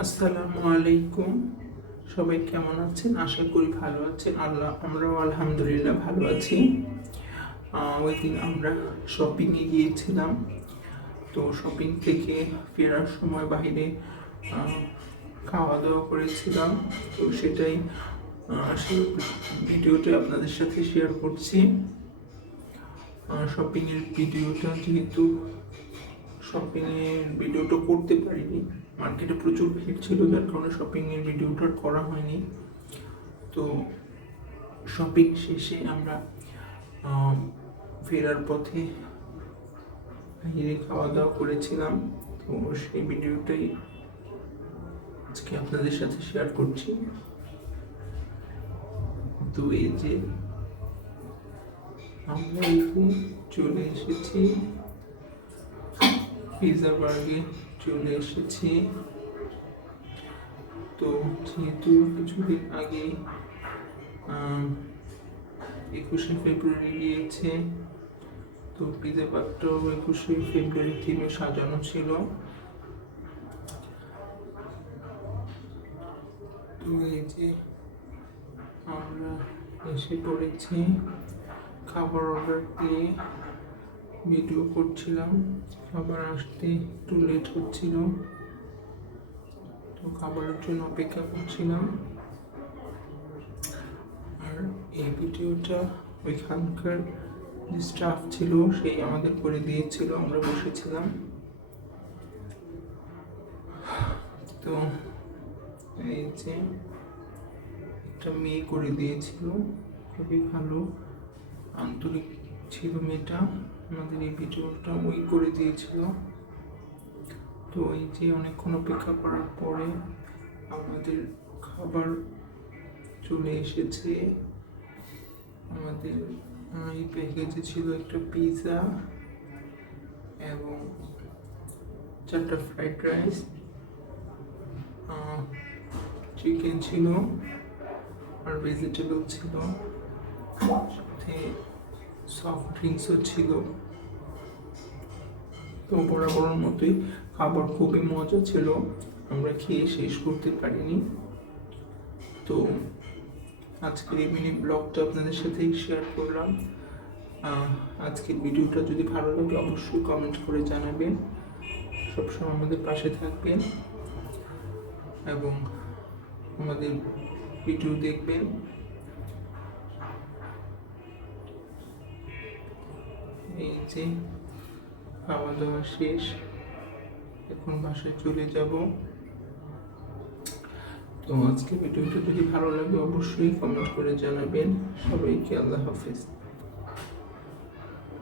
আসসালামু আলাইকুম। সবাই কেমন আছেন? আশা করি ভালো আছেন। আমরাও আলহামদুলিল্লাহ ভালো আছি। ওই দিন আমরা শপিংয়ে গিয়েছিলাম। তো শপিং থেকে ফেরার সময় বাইরে আহ, খাওয়া দাওয়া করেছিলাম। তো সেটাই সেই ভিডিওটা আপনাদের সাথে শেয়ার করছি। শপিংয়ের ভিডিওটা যেহেতু শপিংয়ের ভিডিওটা করতে পারিনি, মার্কেটে প্রচুর ভিড় ছিল, যার কারণে শপিংয়ের ভিডিওটা করা হয়নি। তো শপিং শেষে আমরা ফেরার পথে বাইরে খাওয়া দাওয়া করেছিলাম। তো সেই ভিডিওটাই আজকে আপনাদের সাথে শেয়ার করছি। তো এই যে আমরা চলে এসেছি পিৎজা বার্গে, চলে এসেছি। তো যেহেতু কিছুদিন আগে 21শে ফেব্রুয়ারি গিয়েছে, তো পিৎজা বার্গটাও 21শে ফেব্রুয়ারি থিমে সাজানো ছিল। তো এই যে আমরা এসে পড়েছি, খাবার অর্ডার দিয়ে ভিডিও করছিলাম। খাবার আসতে একটু লেট হচ্ছিল, তো খাবারের জন্য অপেক্ষা করছিলাম। আর এই ভিডিওটা ওইখানকার যে স্টাফ ছিল সেই আমাদের করে দিয়েছিল, আমরা বসেছিলাম। তো এই যে একটা মেয়ে করে দিয়েছিল, খুবই ভালো আন্তরিক ছিল মেয়েটা, আমাদের এই ভিডিওটা ওই করে দিয়েছিল। তো এই যে অনেকক্ষণ অপেক্ষা করার পরে আমাদের খাবার চলে এসেছে। আমাদের এই প্যাকেজে ছিল একটা পিৎজা এবং 4টা ফ্রাইড রাইস, চিকেন ছিল আর ভেজিটেবল ছিল, সাথে সফট ড্রিঙ্কসও ছিল। তো বরাবরের মতোই খাবার খুবই মজা ছিল, আমরা খেয়ে শেষ করতে পারিনি। তো আজকের এই মিনি ব্লগটা আপনাদের সাথেই শেয়ার করলাম। আজকের ভিডিওটা যদি ভালো লাগে অবশ্যই কমেন্ট করে জানাবেন, সবসময় আমাদের পাশে থাকবেন এবং আমাদের ভিডিও দেখবেন। এই যে খাওয়া দাওয়া শেষ, এখন বাসায় চলে যাব। তো আজকে ভিডিওটা যদি ভালো লাগে অবশ্যই কমেন্ট করে জানাবেন। সবাইকে আল্লাহ হাফেজ।